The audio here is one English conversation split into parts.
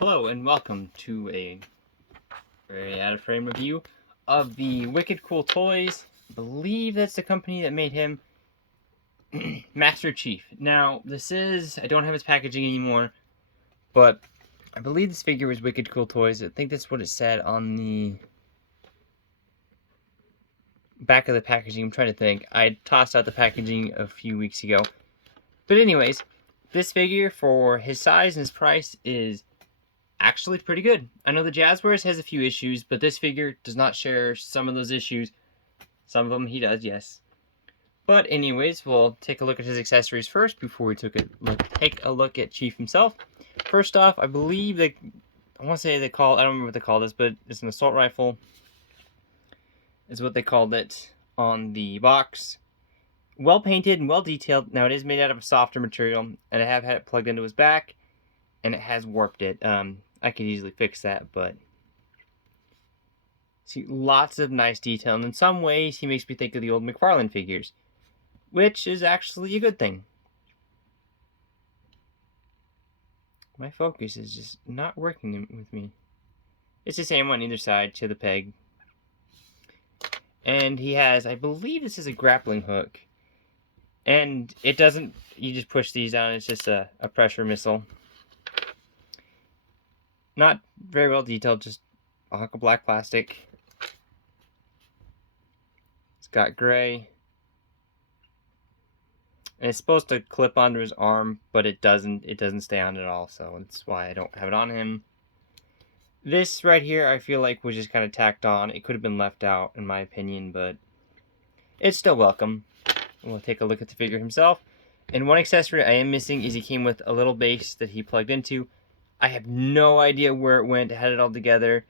Hello and welcome to a very out of frame review of the Wicked Cool Toys. I believe that's the company that made him Master Chief. Now, I don't have his packaging anymore, but I believe this figure was Wicked Cool Toys. I think that's what it said on the back of the packaging. I'm trying to think. I tossed out the packaging a few weeks ago. But anyways, this figure for his size and his price is actually pretty good. I know the Jazzwares has a few issues, but this figure does not share some of those issues. Some of them he does, yes. But anyways, we'll take a look at his accessories first before we take a look at Chief himself. First off, I believe I want to say I don't remember what they call this, but it's an assault rifle is what they called it on the box. Well painted and well detailed. Now it is made out of a softer material, and I have had it plugged into his back, and it has warped it. I could easily fix that, but see, lots of nice detail, and in some ways he makes me think of the old McFarlane figures, which is actually a good thing. My focus is just not working with me. It's the same on either side to the peg. And he has, I believe this is a grappling hook. And it doesn't, you just push these down, it's just a pressure missile. Not very well detailed, just a hunk of black plastic. It's got gray. And it's supposed to clip onto his arm, but it doesn't stay on at all, so that's why I don't have it on him. This right here, I feel like was just kind of tacked on. It could have been left out, in my opinion, but it's still welcome. We'll take a look at the figure himself. And one accessory I am missing is he came with a little base that he plugged into. I have no idea where it went. I had it all together,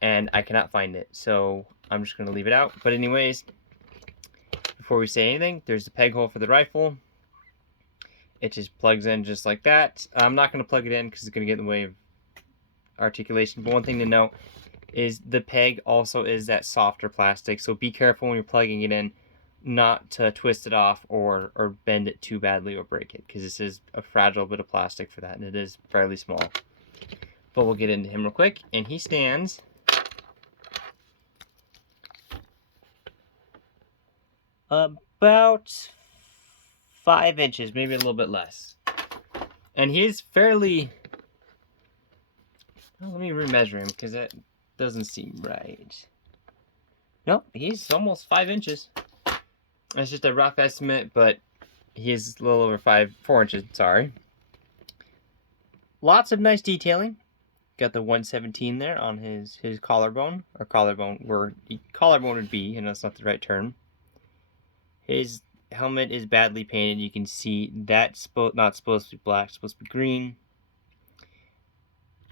and I cannot find it, so I'm just going to leave it out. But anyways, before we say anything, there's the peg hole for the rifle. It just plugs in just like that. I'm not going to plug it in because it's going to get in the way of articulation. But one thing to note is the peg also is that softer plastic. So be careful when you're plugging it in not to twist it off or bend it too badly or break it, because this is a fragile bit of plastic for that, and it is fairly small. But we'll get into him real quick. And he stands about 5 inches, maybe a little bit less. And he's fairly... Well, let me remeasure him, because that doesn't seem right. Nope, he's almost 5 inches. That's just a rough estimate, but he's a little over 4 inches, sorry. Lots of nice detailing. Got the 117 there on his collarbone, or collarbone, where collarbone would be, and that's not the right term. His helmet is badly painted. You can see that's not supposed to be black, it's supposed to be green.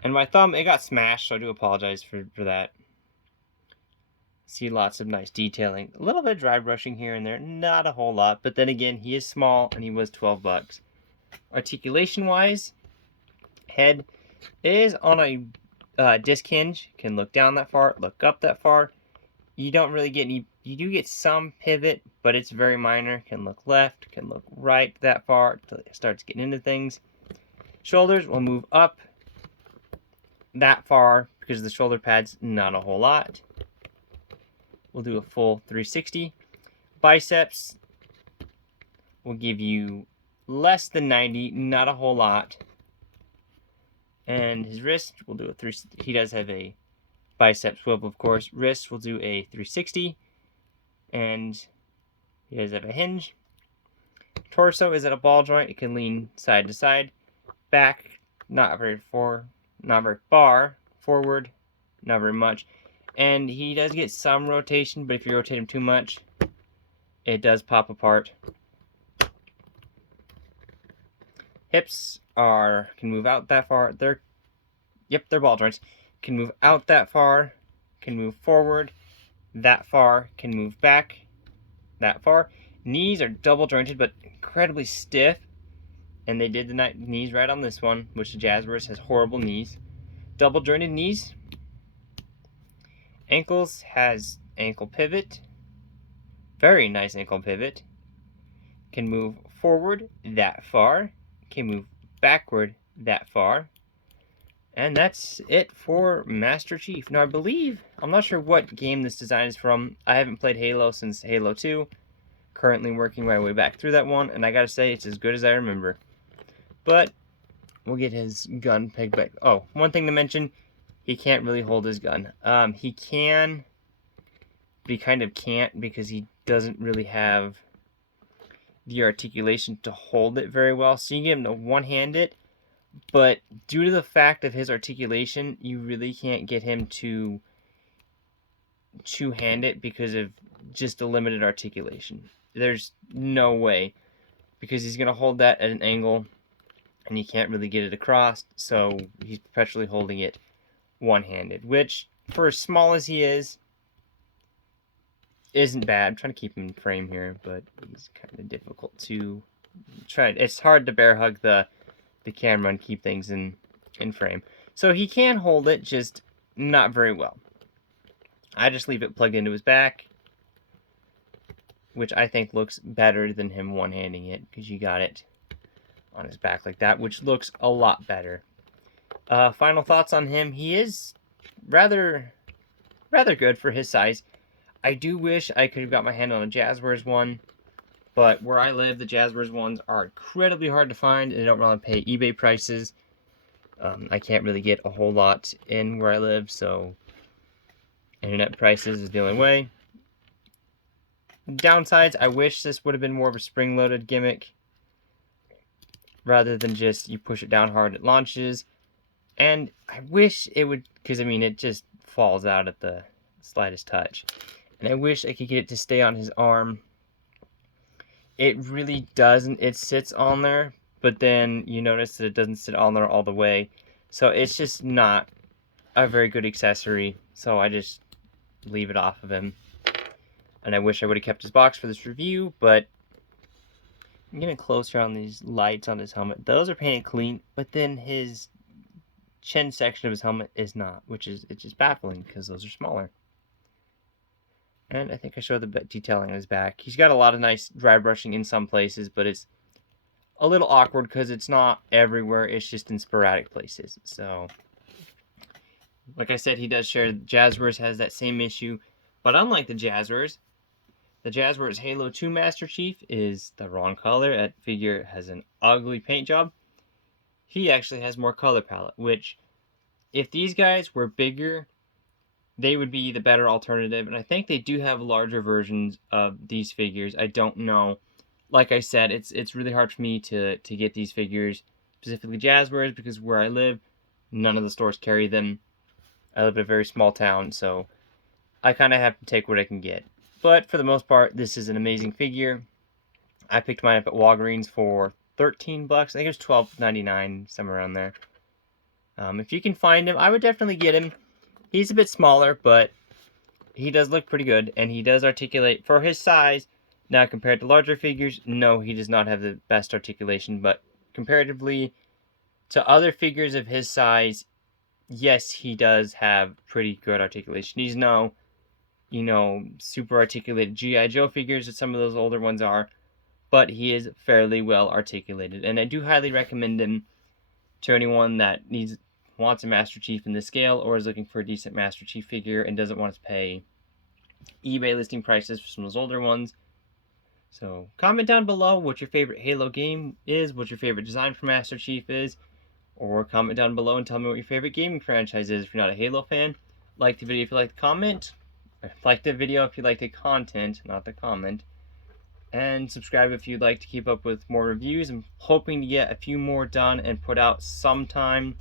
And my thumb, it got smashed, so I do apologize for that. See lots of nice detailing. A little bit of dry brushing here and there, not a whole lot, but then again, he is small and he was $12. Articulation-wise, head is on a disc hinge. Can look down that far, look up that far. You don't really get any, you do get some pivot, but it's very minor. Can look left, can look right that far until it starts getting into things. Shoulders will move up that far because the shoulder pads, not a whole lot. We'll do a full 360. Biceps will give you less than 90, not a whole lot. And his wrist, we'll do a 360. He does have a bicep swivel, of course. Wrist, we'll do a 360. And he does have a hinge. Torso is at a ball joint. It can lean side to side. Back, not very far. Forward, not very much. And he does get some rotation, but if you rotate him too much, it does pop apart. Hips can move out that far. They're ball joints. Can move out that far, can move forward that far, can move back that far. Knees are double jointed, but incredibly stiff. And they did the knees right on this one, which the Jazzwares has horrible knees. Double jointed knees. Ankles has ankle pivot. Very nice ankle pivot. Can move forward that far. Can move backward that far. And that's it for Master Chief. Now, I believe, I'm not sure what game this design is from. I haven't played Halo since Halo 2. Currently working my way back through that one, and I gotta say, it's as good as I remember. But we'll get his gun pegged back. Oh, one thing to mention, he can't really hold his gun. He can, but he kind of can't because he doesn't really have the articulation to hold it very well. So you can get him to one-hand it, but due to the fact of his articulation, you really can't get him to two-hand it because of just the limited articulation. There's no way, because he's going to hold that at an angle, and you can't really get it across, so he's perpetually holding it one-handed, which, for as small as he is, isn't bad. I'm trying to keep him in frame here, but he's kind of difficult to try. It's hard to bear hug the camera and keep things in frame. So he can hold it, just not very well. I just leave it plugged into his back, which I think looks better than him one-handing it, because you got it on his back like that, which looks a lot better. Final thoughts on him. He is rather good for his size. I do wish I could have got my hand on a Jazzwares one, but where I live, the Jazzwares ones are incredibly hard to find, and they don't really pay eBay prices. I can't really get a whole lot in where I live, so internet prices is the only way. Downsides, I wish this would have been more of a spring-loaded gimmick, rather than just you push it down hard, it launches. And I wish it would, because I mean, it just falls out at the slightest touch. And I wish I could get it to stay on his arm. It really doesn't. It sits on there, but then you notice that it doesn't sit on there all the way. So it's just not a very good accessory. So I just leave it off of him. And I wish I would have kept his box for this review, but I'm getting closer on these lights on his helmet. Those are painted clean, but then his chin section of his helmet is not, which is, it's just baffling because those are smaller. And I think I showed the detailing on his back. He's got a lot of nice dry brushing in some places, but it's a little awkward because it's not everywhere. It's just in sporadic places. So, like I said, he does share. Jazzwares has that same issue. But unlike the Jazzwares Halo 2 Master Chief is the wrong color. That figure has an ugly paint job. He actually has more color palette, which, if these guys were bigger, they would be the better alternative, and I think they do have larger versions of these figures. I don't know. Like I said, it's really hard for me to get these figures, specifically Jazzwares, because where I live, none of the stores carry them. I live in a very small town, so I kind of have to take what I can get. But for the most part, this is an amazing figure. I picked mine up at Walgreens for $13. I think it was $12.99, somewhere around there. If you can find him, I would definitely get him. He's a bit smaller, but he does look pretty good, and he does articulate for his size. Now, compared to larger figures, no, he does not have the best articulation, but comparatively to other figures of his size, yes, he does have pretty good articulation. He's no, super articulated G.I. Joe figures that some of those older ones are, but he is fairly well articulated, and I do highly recommend him to anyone that wants a Master Chief in this scale, or is looking for a decent Master Chief figure and doesn't want to pay eBay listing prices for some of those older ones. So comment down below what your favorite Halo game is, what your favorite design for Master Chief is, or comment down below and tell me what your favorite gaming franchise is if you're not a Halo fan. Like the video if you like the comment, like the video if you like the content, not the comment, and subscribe if you'd like to keep up with more reviews. I'm hoping to get a few more done and put out sometime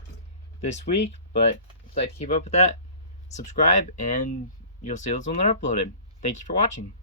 this week, but if you'd like to keep up with that, subscribe and you'll see those when they're uploaded. Thank you for watching.